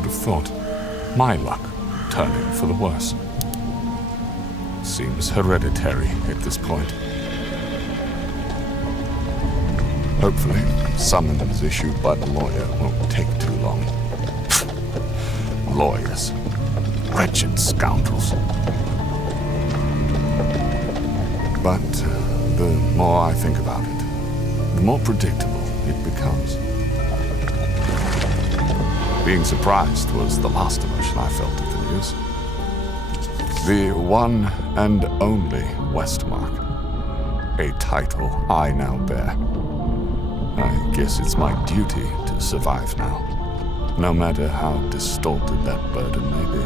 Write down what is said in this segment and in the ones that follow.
would have thought? My luck turning for the worse. Seems hereditary at this point. Hopefully, summons issued by the lawyer won't take too long. Lawyers. Wretched scoundrels. But the more I think about it, the more predictable it becomes. Being surprised was the last emotion I felt at the news. The one and only Westmark. A title I now bear. I guess it's my duty to survive now, no matter how distorted that burden may be.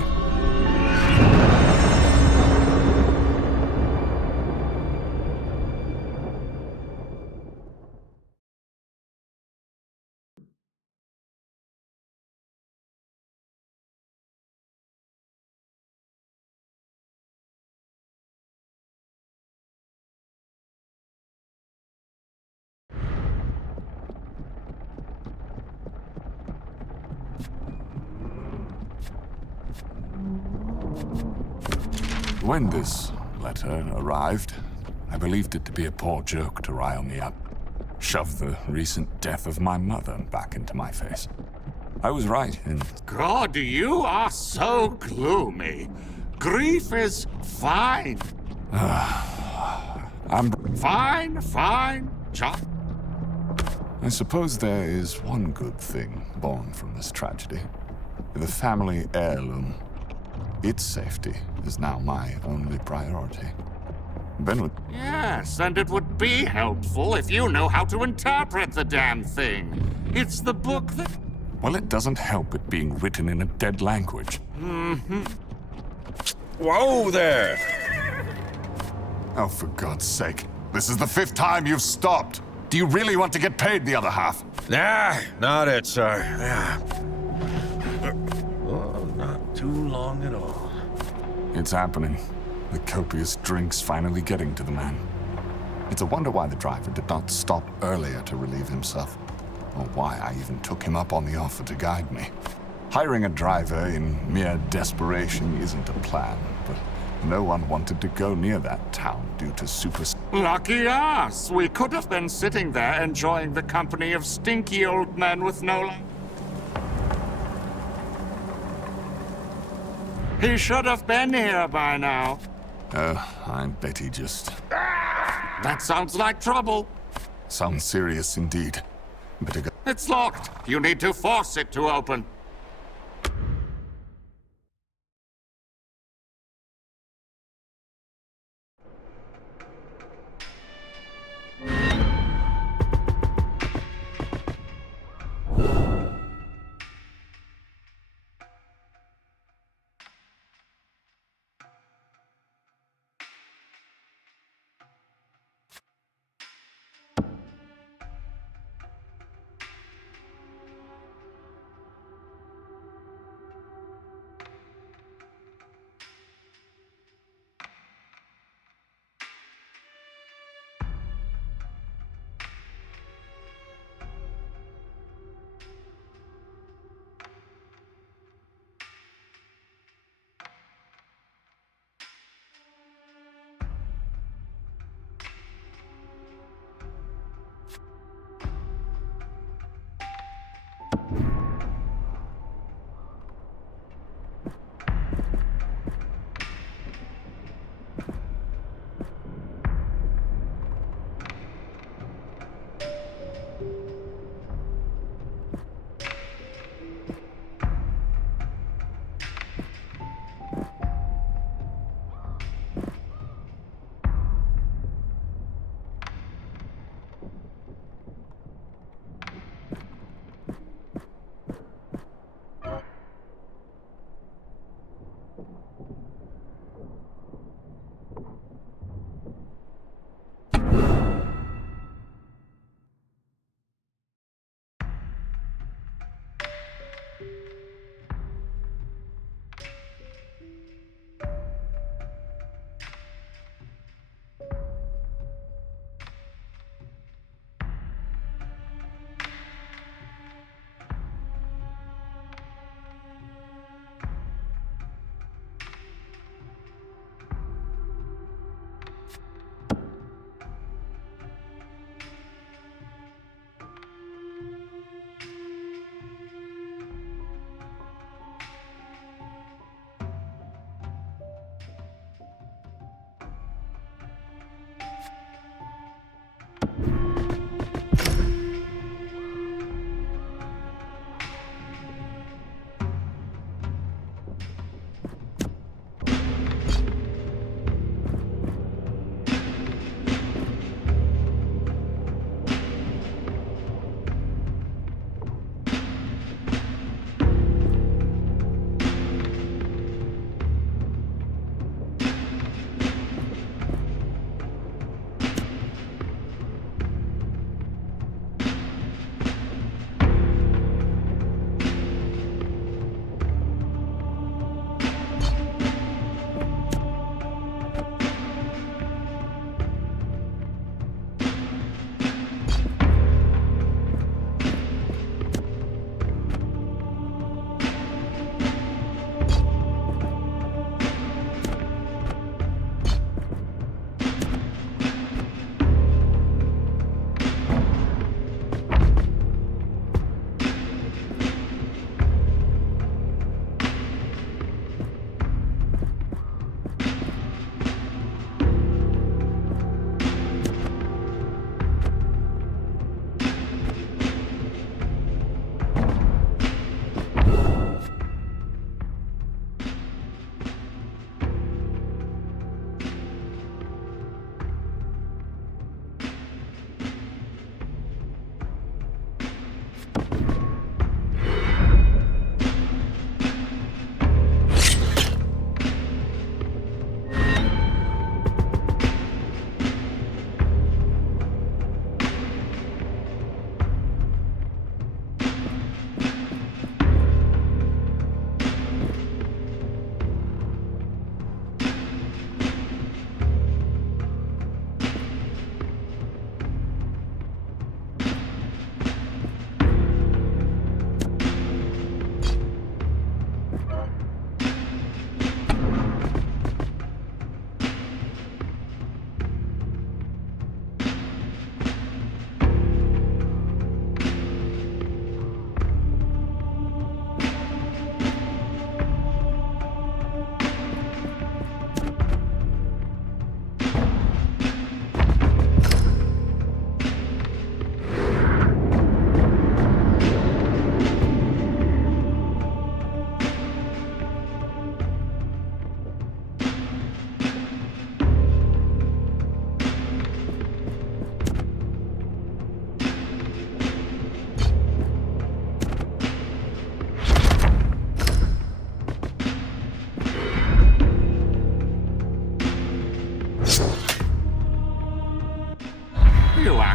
When this letter arrived, I believed it to be a poor joke to rile me up. Shove the recent death of my mother back into my face. I was right in... God, you are so gloomy. Grief is fine. I'm... Fine. I suppose there is one good thing born from this tragedy. The family heirloom. Its safety is now my only priority. Ben would... Yes, and it would be helpful if you know how to interpret the damn thing. It's the book that... Well, it doesn't help it being written in a dead language. Whoa there! Oh, for God's sake. This is the 5th time you've stopped. Do you really want to get paid the other half? Nah, not it, sir. Yeah. Oh, not too long at all. It's happening. The copious drink's finally getting to the man. It's a wonder why the driver did not stop earlier to relieve himself, or why I even took him up on the offer to guide me. Hiring a driver in mere desperation isn't a plan, but no one wanted to go near that town due to super... Lucky us! We could have been sitting there enjoying the company of stinky old men with no life. He should have been here by now. I bet he just... That sounds like trouble. Sounds serious indeed. Better go... It's locked. You need to force it to open.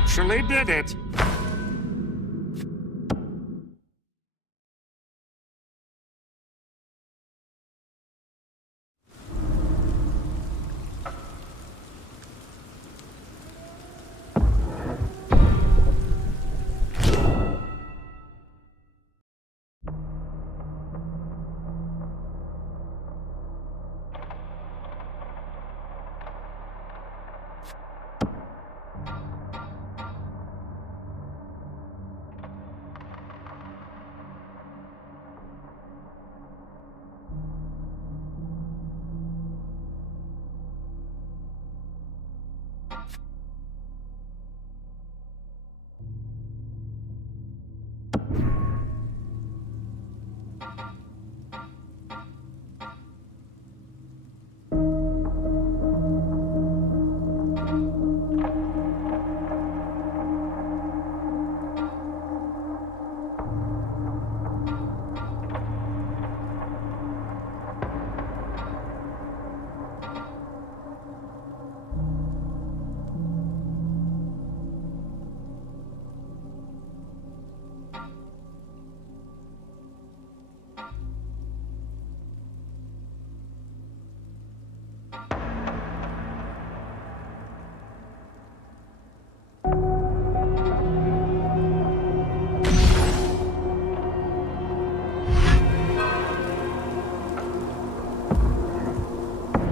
actually did it.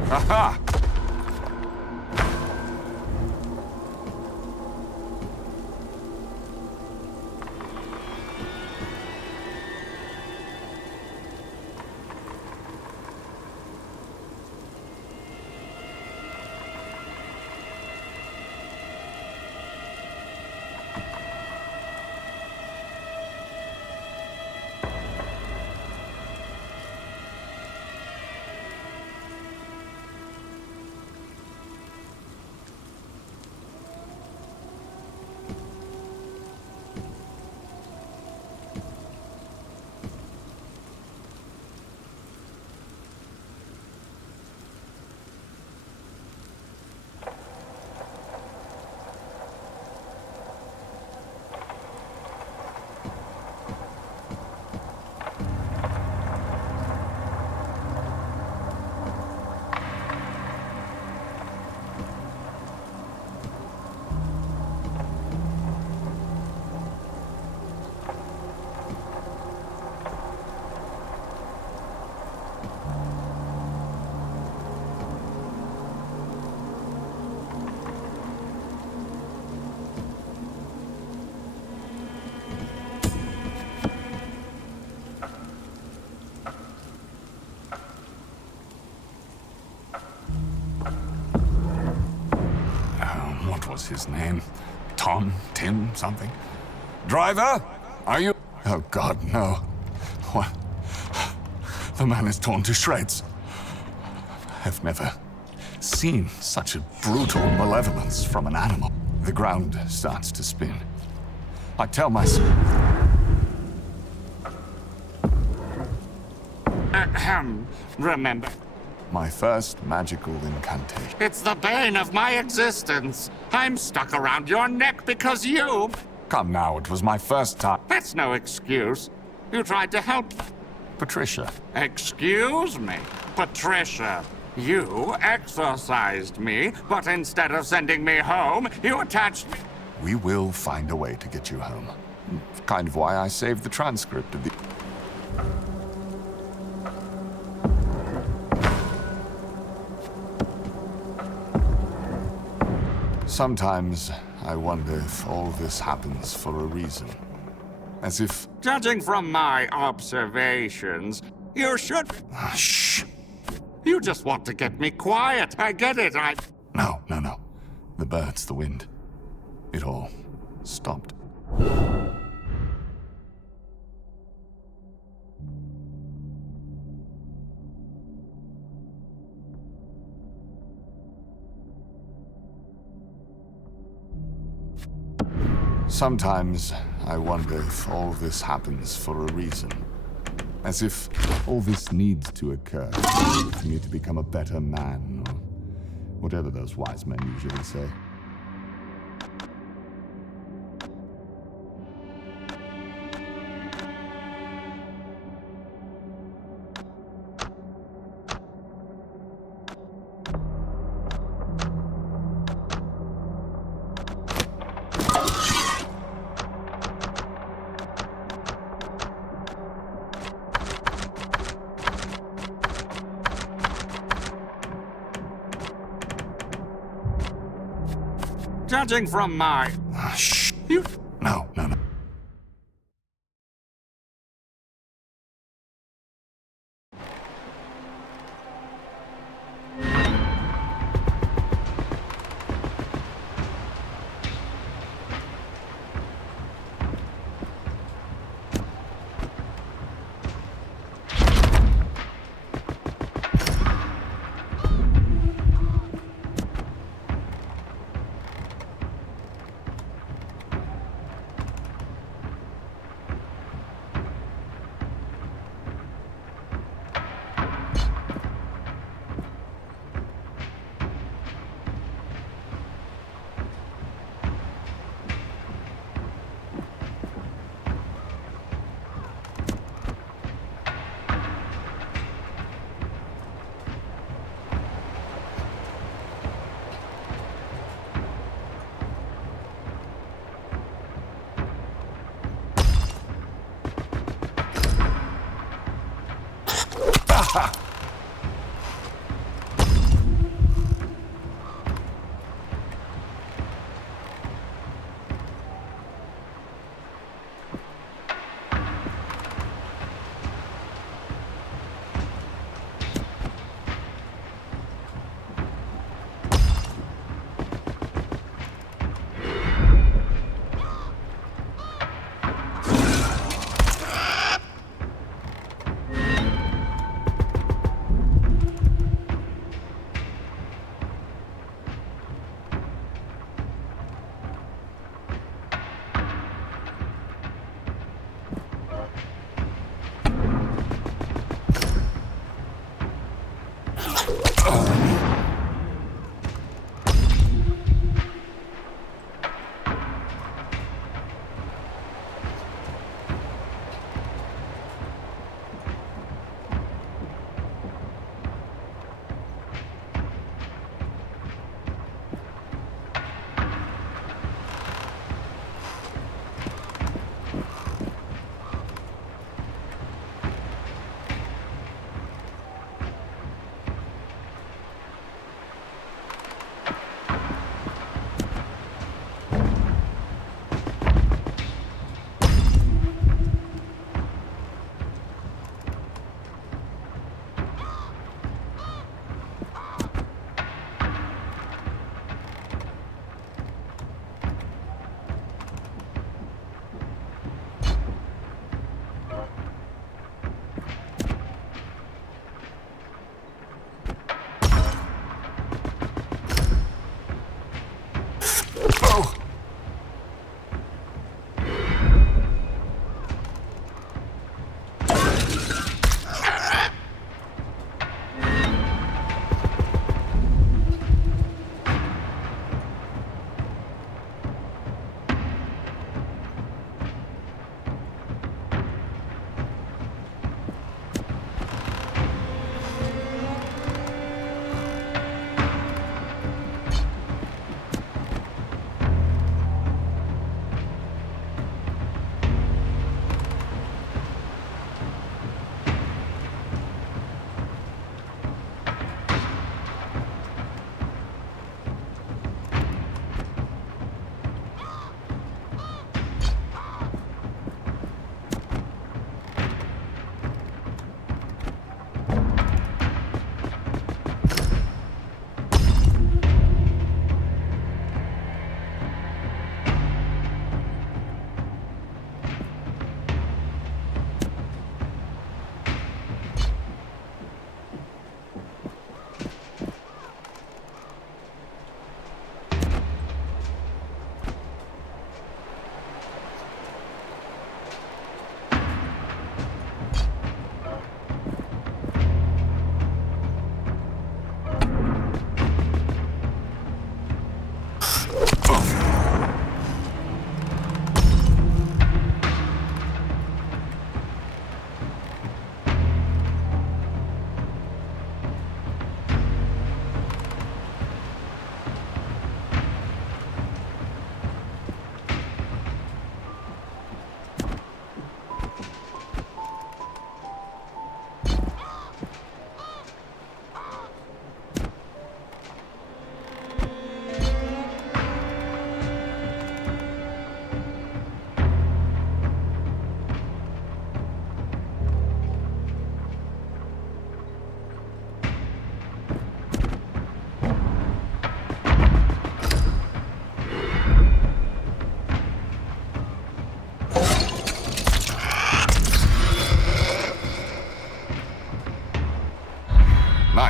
Aha! What was his name? Tom? Tim? Something? Driver? Are you? Oh, God, no. What? The man is torn to shreds. I've never seen such a brutal malevolence from an animal. The ground starts to spin. I tell myself... Remember, My first magical incantation. it's the bane of my existence. I'm stuck around your neck because you... Come now, it was my first time. That's no excuse. You tried to help. Patricia. Excuse me, Patricia. You exorcised me, but instead of sending me home, you attached me. We will find a way to get you home. Kind of why I saved the transcript of the... Sometimes I wonder if all this happens for a reason. As if... Judging from my observations, you should... Shh! You just want to get me quiet. I get it. No. The birds, the wind. It all stopped. Sometimes I wonder if all this happens for a reason. As if all this needs to occur for me to become a better man, or whatever those wise men usually say. Judging from my... Shh. You... No, no, no.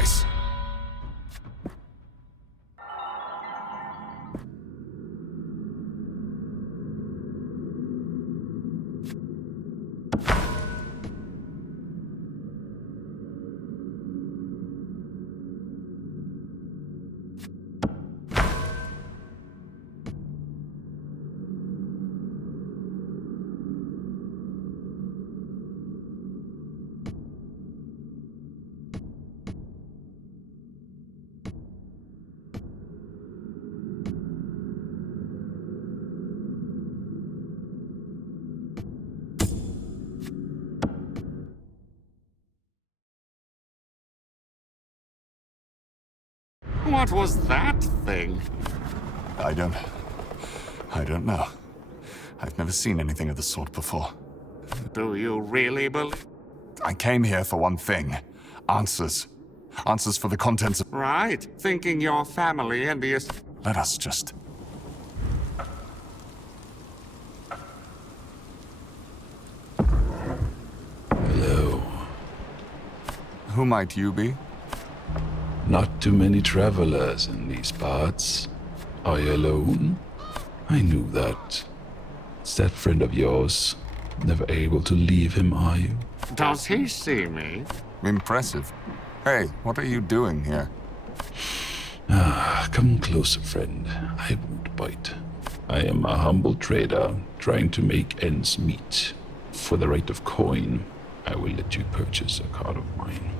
place! What was that thing? I don't know. I've never seen anything of the sort before. Do you really believe? I came here for one thing. Answers. Answers for the contents of... Right, thinking your family and the... Let us just... Hello. Who might you be? Not too many travelers in these parts. Are you alone? I knew that. It's that friend of yours. Never able to leave him, are you? Does he see me? Impressive. Hey, what are you doing here? Come closer, friend. I won't bite. I am a humble trader trying to make ends meet. For the rate of coin, I will let you purchase a card of mine.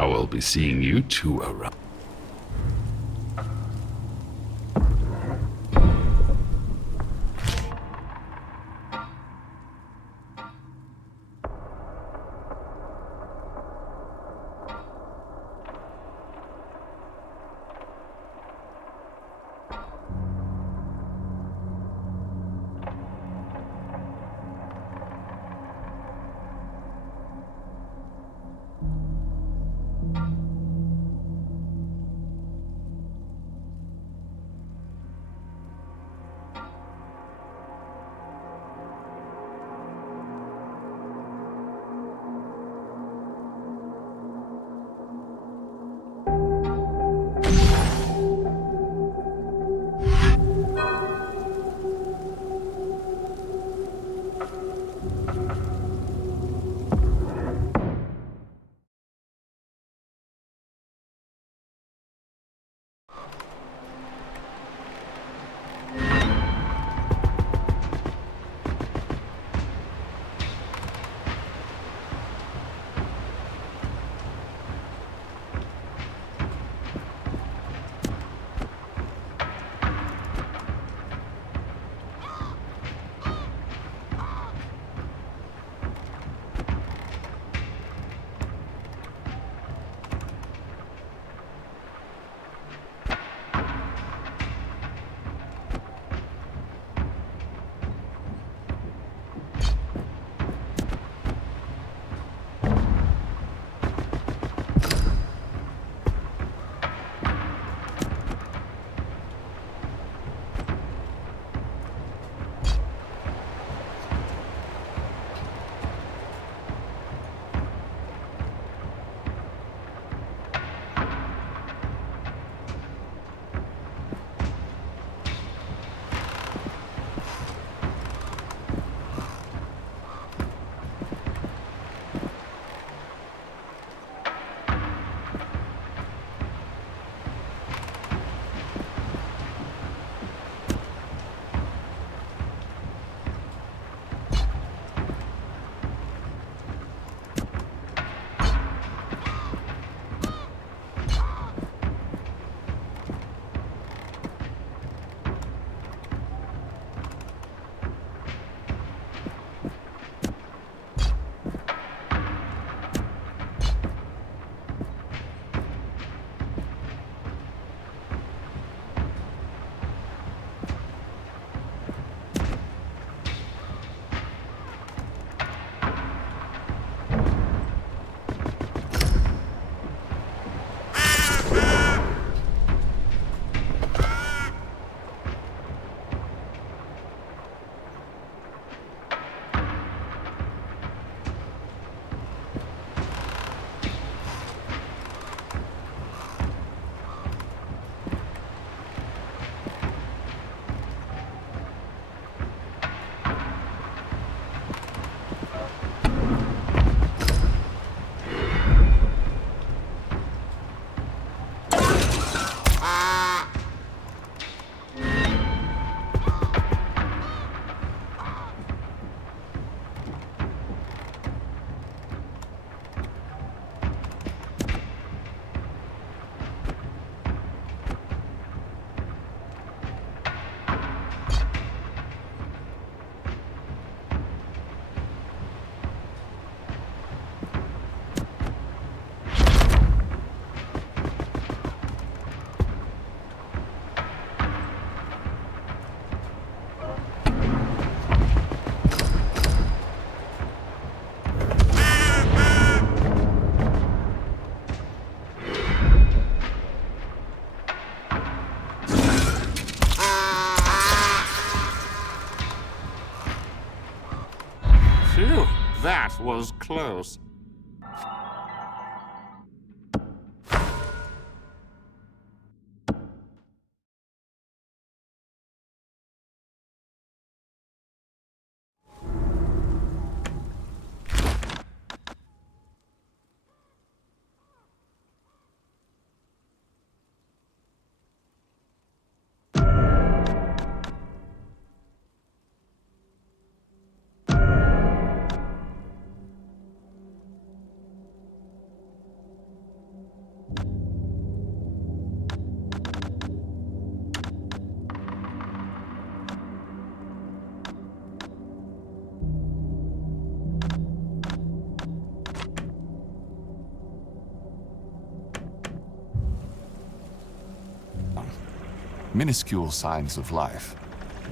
I will be seeing you two around. That was close. Minuscule signs of life,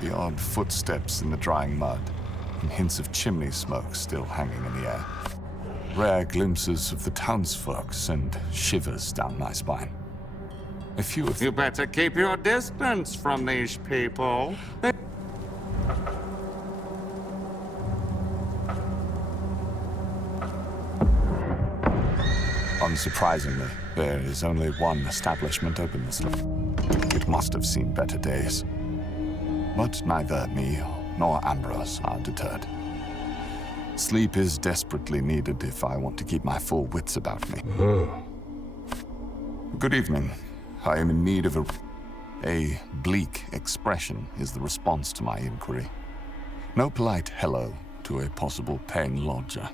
the odd footsteps in the drying mud, and hints of chimney smoke still hanging in the air. Rare glimpses of the townsfolk send shivers down my spine. A few of You better keep your distance from these people. Unsurprisingly, there is only one establishment open this day. It must have seen better days. But neither me nor Ambrose are deterred. Sleep is desperately needed if I want to keep my full wits about me. Good evening. I am in need of a bleak expression is the response to my inquiry. No polite hello to a possible paying lodger.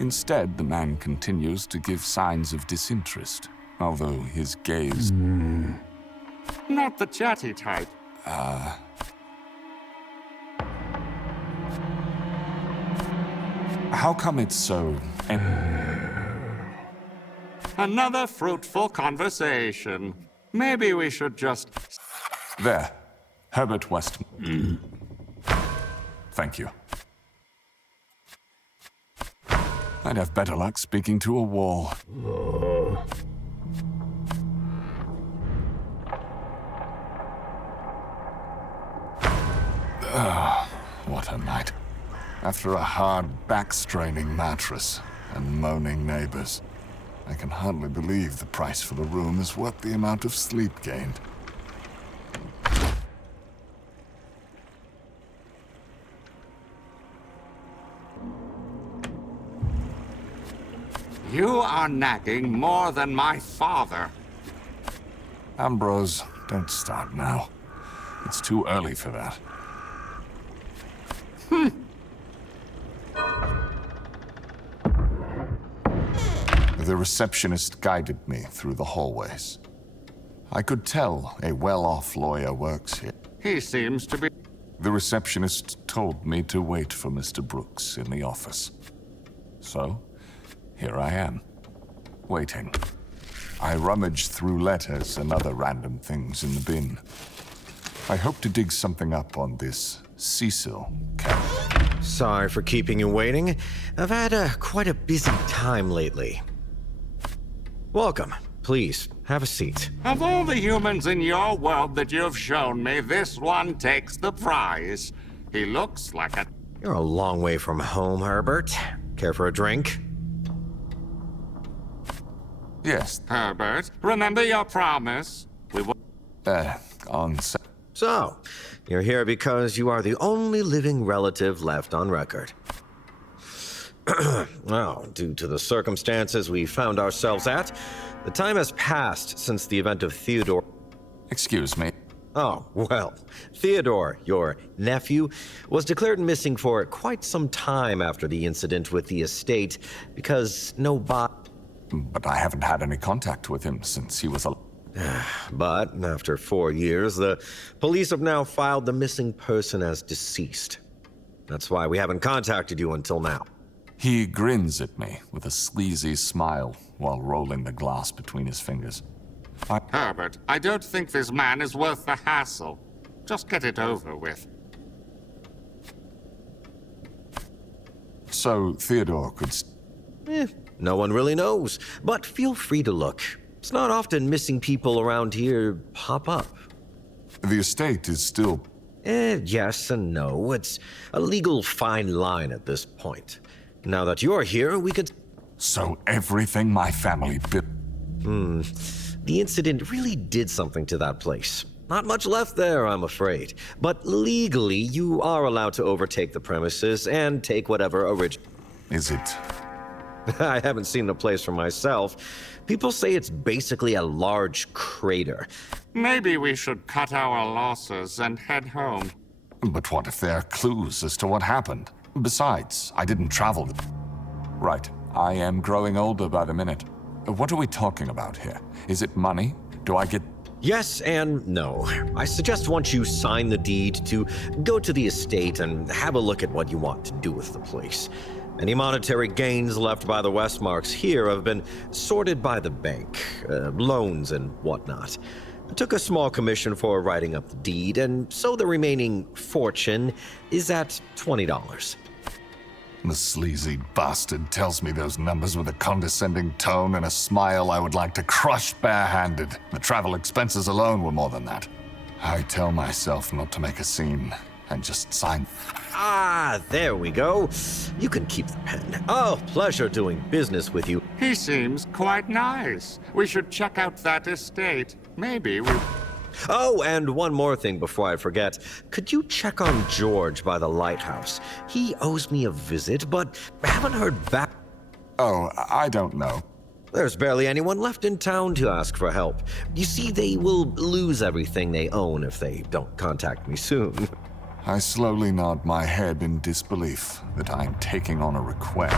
Instead, the man continues to give signs of disinterest, although his gaze... Not the chatty type. How come it's so... Another fruitful conversation. Maybe we should just... There. Herbert Westmark. Thank you. I'd have better luck speaking to a wall. What a night. After a hard, back-straining mattress and moaning neighbors, I can hardly believe the price for the room is worth the amount of sleep gained. You are nagging more than my father. Ambrose, don't start now. It's too early for that. The receptionist guided me through the hallways. I could tell a well-off lawyer works here. He seems to be... The receptionist told me to wait for Mr. Brooks in the office. So, here I am, waiting. I rummaged through letters and other random things in the bin. I hope to dig something up on this Cecil character. Sorry for keeping you waiting. I've had quite a busy time lately. Welcome. Please, have a seat. Of all the humans in your world that you've shown me, this one takes the prize. He looks like a... You're a long way from home, Herbert. Care for a drink? Yes, Herbert, remember your promise? We will... on... So, you're here because you are the only living relative left on record. Well, due to the circumstances we found ourselves at, the time has passed since the event of Theodore. Excuse me. Oh, well, Theodore, your nephew, was declared missing for quite some time after the incident with the estate because no But I haven't had any contact with him since he was But after 4 years, the police have now filed the missing person as deceased. That's why we haven't contacted you until now. He grins at me with a sleazy smile while rolling the glass between his fingers. Herbert, I don't think this man is worth the hassle. Just get it over with. So Theodore could... No one really knows, but feel free to look. It's not often missing people around here pop up. The estate is still... Yes and no. It's a legal fine line at this point. Now that you're here, we could... So everything my family built. The incident really did something to that place. Not much left there, I'm afraid. But legally, you are allowed to overtake the premises and take whatever Is it? I haven't seen the place for myself. People say it's basically a large crater. Maybe we should cut our losses and head home. But what if there are clues as to what happened? Besides, I didn't travel. Right. I am growing older by the minute. What are we talking about here? Is it money? Do I get... Yes and no. I suggest once you sign the deed to go to the estate and have a look at what you want to do with the place. Any monetary gains left by the Westmarks here have been sorted by the bank, loans and whatnot. I took a small commission for writing up the deed, and so the remaining fortune is at $20. The sleazy bastard tells me those numbers with a condescending tone and a smile I would like to crush barehanded. The travel expenses alone were more than that. I tell myself not to make a scene and just sign. Ah, there we go. You can keep the pen. Oh, pleasure doing business with you. He seems quite nice. We should check out that estate. Maybe we... Oh, and one more thing before I forget. Could you check on George by the lighthouse? He owes me a visit, but haven't heard back. Oh, I don't know. There's barely anyone left in town to ask for help. You see, they will lose everything they own if they don't contact me soon. I slowly nod my head in disbelief that I'm taking on a request.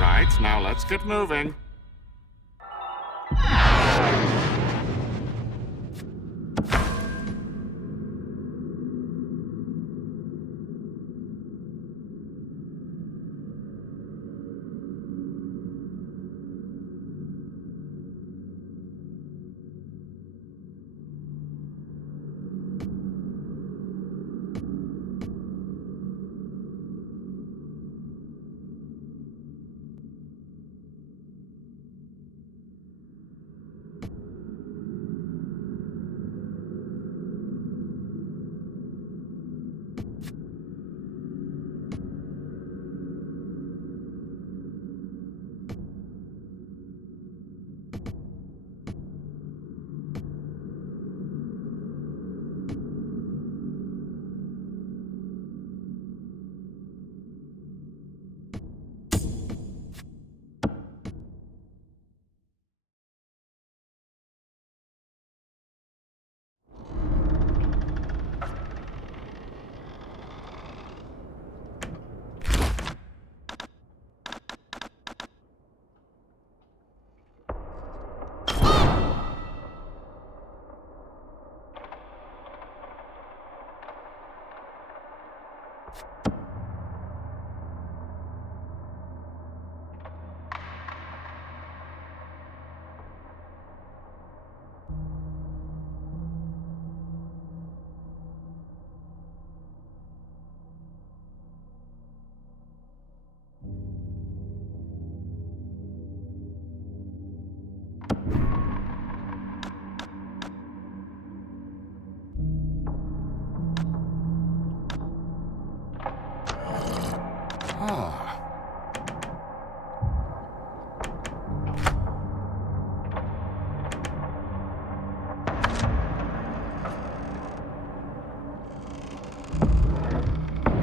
Right, now let's get moving.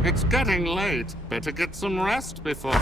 It's getting late. Better get some rest before...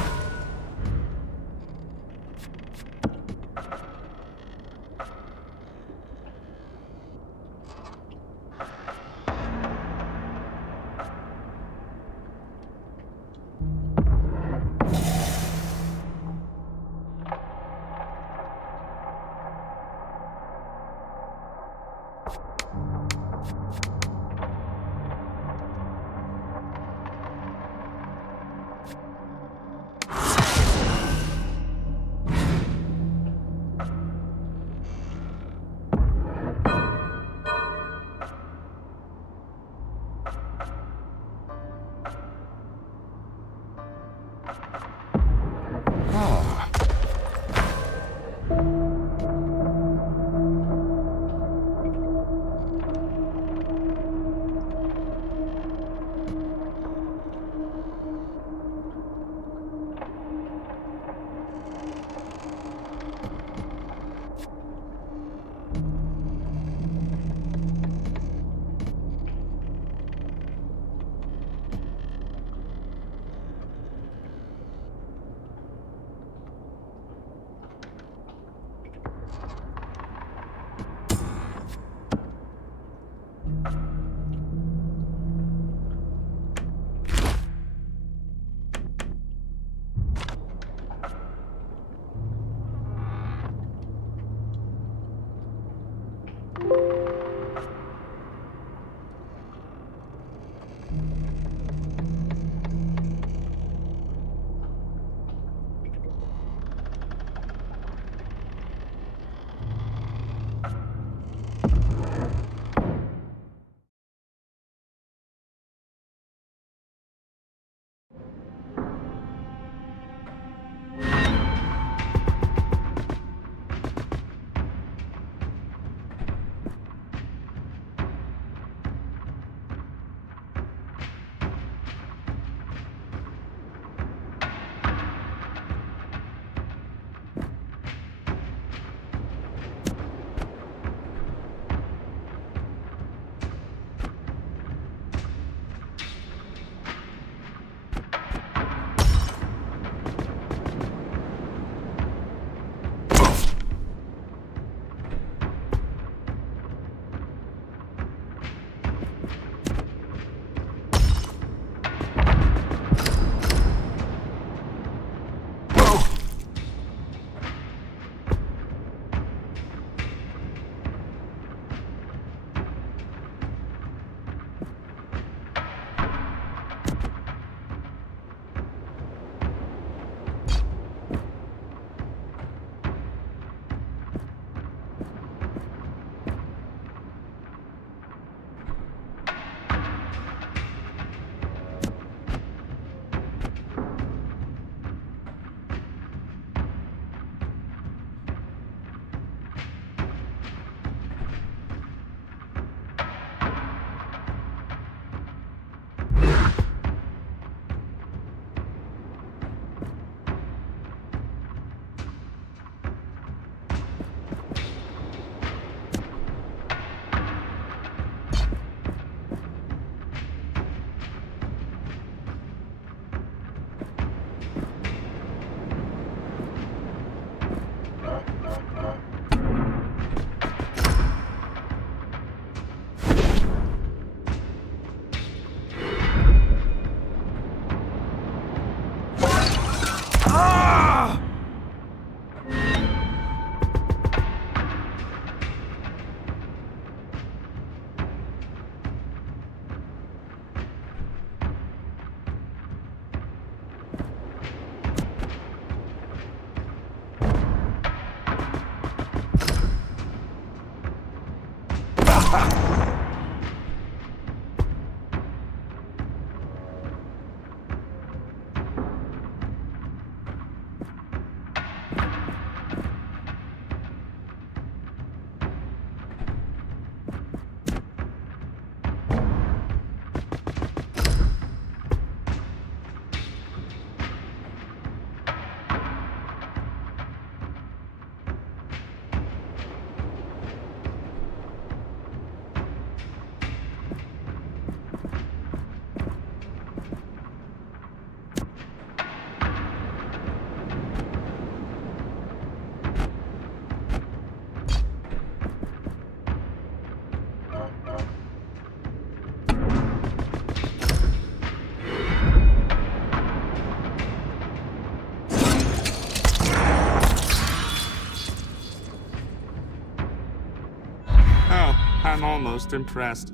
almost impressed.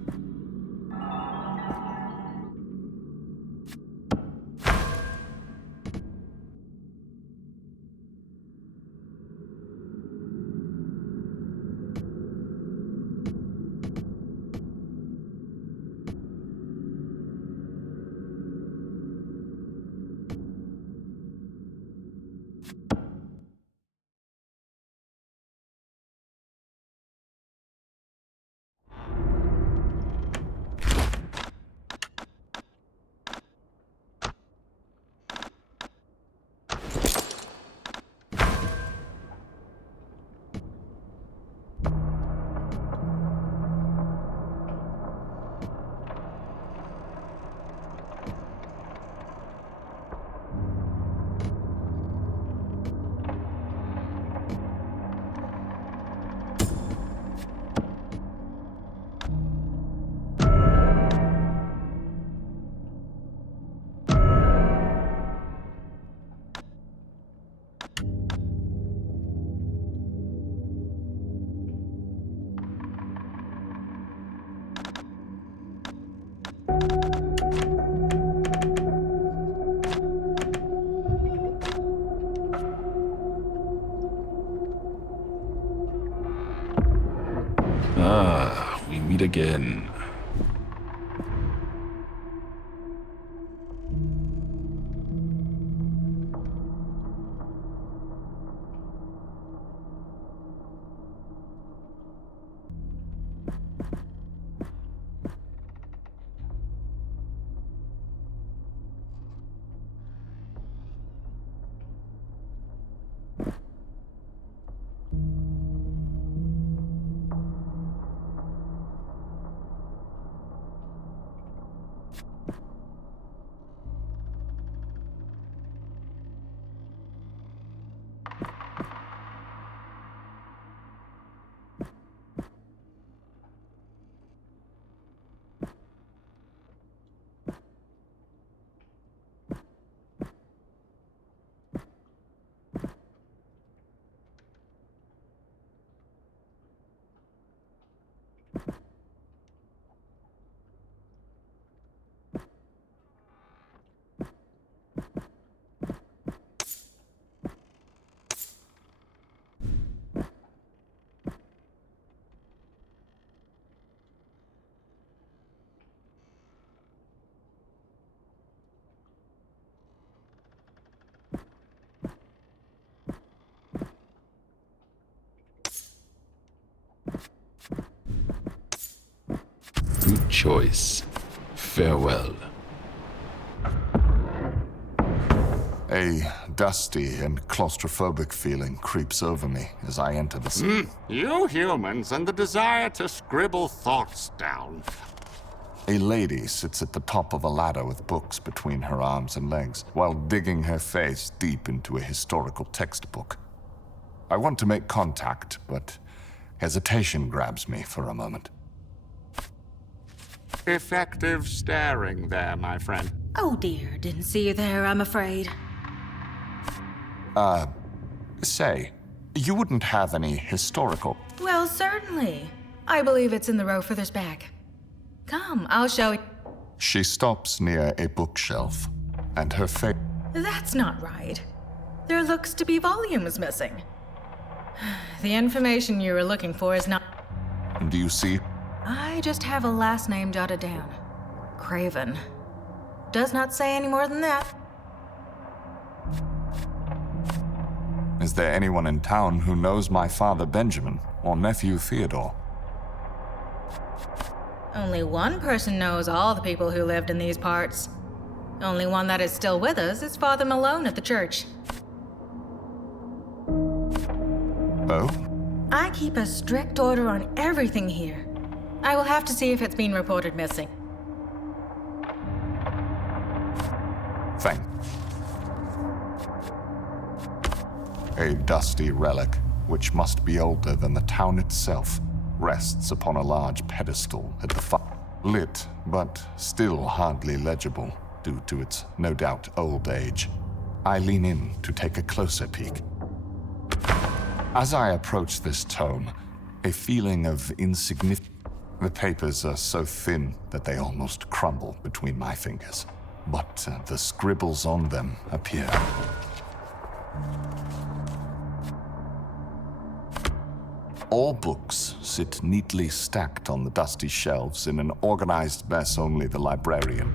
Ah, we meet again. Good choice. Farewell. A dusty and claustrophobic feeling creeps over me as I enter the city. You humans and the desire to scribble thoughts down. A lady sits at the top of a ladder with books between her arms and legs, while digging her face deep into a historical textbook. I want to make contact, but hesitation grabs me for a moment. Effective staring there, my friend. Oh dear, didn't see you there, I'm afraid. Say, you wouldn't have any historical... Well, certainly. I believe it's in the row furthest back. Come, I'll show you. She stops near a bookshelf, and her face... That's not right. There looks to be volumes missing. The information you were looking for is not... Do you see? I just have a last name jotted down. Craven. Does not say any more than that. Is there anyone in town who knows my father Benjamin or nephew Theodore? Only one person knows all the people who lived in these parts. Only one that is still with us is Father Malone at the church. Oh? I keep a strict order on everything here. I will have to see if it's been reported missing. Thank. A dusty relic, which must be older than the town itself, rests upon a large pedestal at the far... Lit, but still hardly legible, due to its no doubt old age. I lean in to take a closer peek. As I approach this tome, a feeling of insignificance... The papers are so thin that they almost crumble between my fingers. But the scribbles on them appear. All books sit neatly stacked on the dusty shelves in an organized mess only the librarian.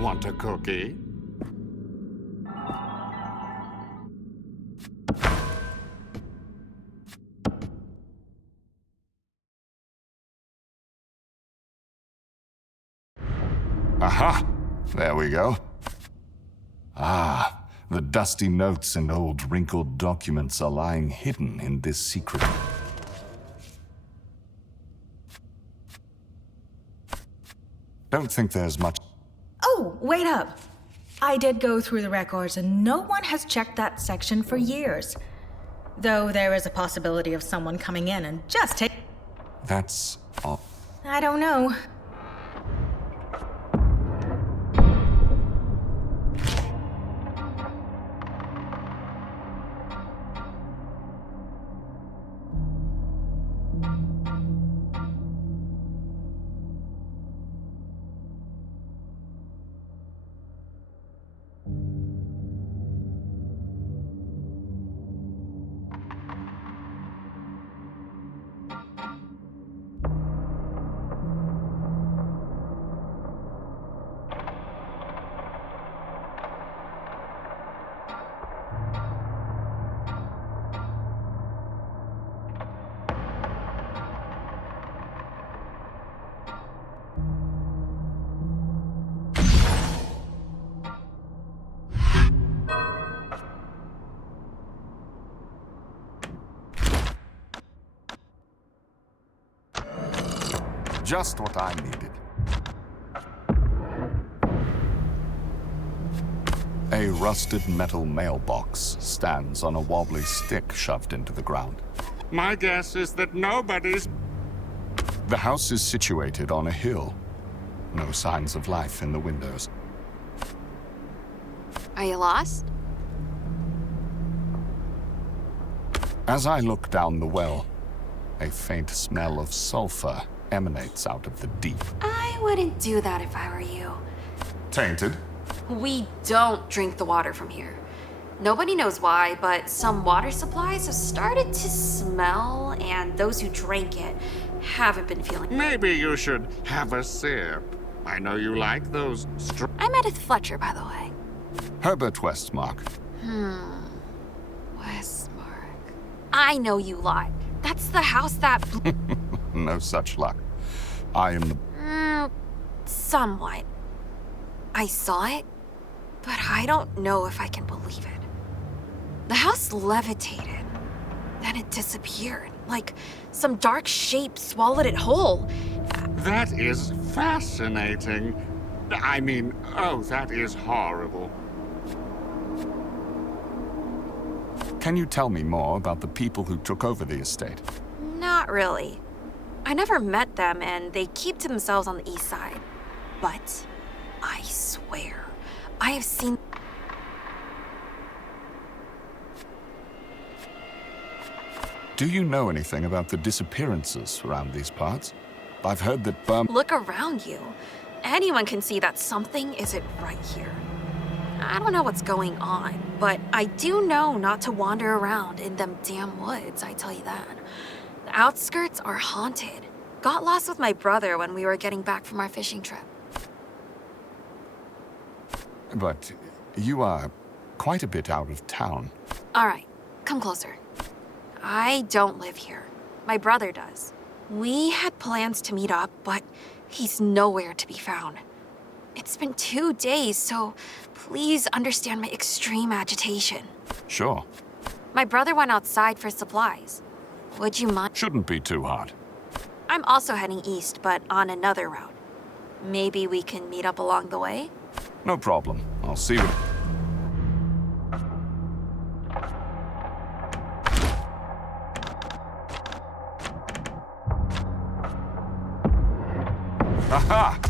Want a cookie? Aha! There we go. Ah, the dusty notes and old wrinkled documents are lying hidden in this secret. Don't think there's much. Oh, wait up. I did go through the records and no one has checked that section for years. Though there is a possibility of someone coming in and just take... That's all. I don't know. Just what I needed. A rusted metal mailbox stands on a wobbly stick shoved into the ground. My guess is that nobody's... The house is situated on a hill. No signs of life in the windows. Are you lost? As I look down the well, a faint smell of sulfur emanates out of the deep. I wouldn't do that if I were you. Tainted? We don't drink the water from here. Nobody knows why, but some water supplies have started to smell, and those who drank it haven't been feeling. Maybe you should have a sip. I know you like those I'm Edith Fletcher, by the way. Herbert Westmark. Westmark. I know you lie. That's the house that... No such luck. I am the... somewhat. I saw it, but I don't know if I can believe it. The house levitated, then it disappeared, like some dark shape swallowed it whole. That is fascinating. I mean, oh, that is horrible. Can you tell me more about the people who took over the estate? Not really. I never met them, and they keep to themselves on the east side. But I swear, I have seen... Do you know anything about the disappearances around these parts? I've heard that Look around you. Anyone can see that something isn't right here. I don't know what's going on, but I do know not to wander around in them damn woods, I tell you that. The outskirts are haunted. Got lost with my brother when we were getting back from our fishing trip. But you are quite a bit out of town. All right, come closer. I don't live here. My brother does. We had plans to meet up, but he's nowhere to be found. It's been 2 days, so please understand my extreme agitation. Sure. My brother went outside for supplies. Would you mind? Shouldn't be too hard. I'm also heading east, but on another route. Maybe we can meet up along the way? No problem. I'll see you. Aha!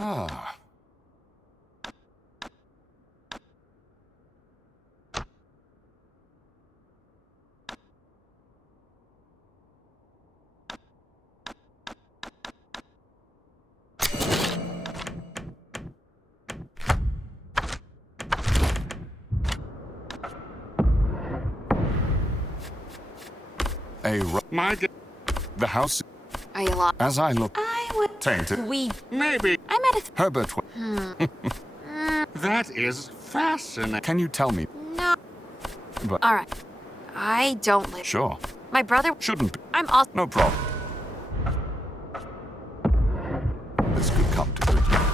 Ah. My g- The house, Are you lost? as I look, I would. tainted. maybe. I'm at a. Herbert, That is fascinating. can you tell me? No. But All right. I don't live. sure, My brother. shouldn't be. I'm also. No problem. This could come to good use.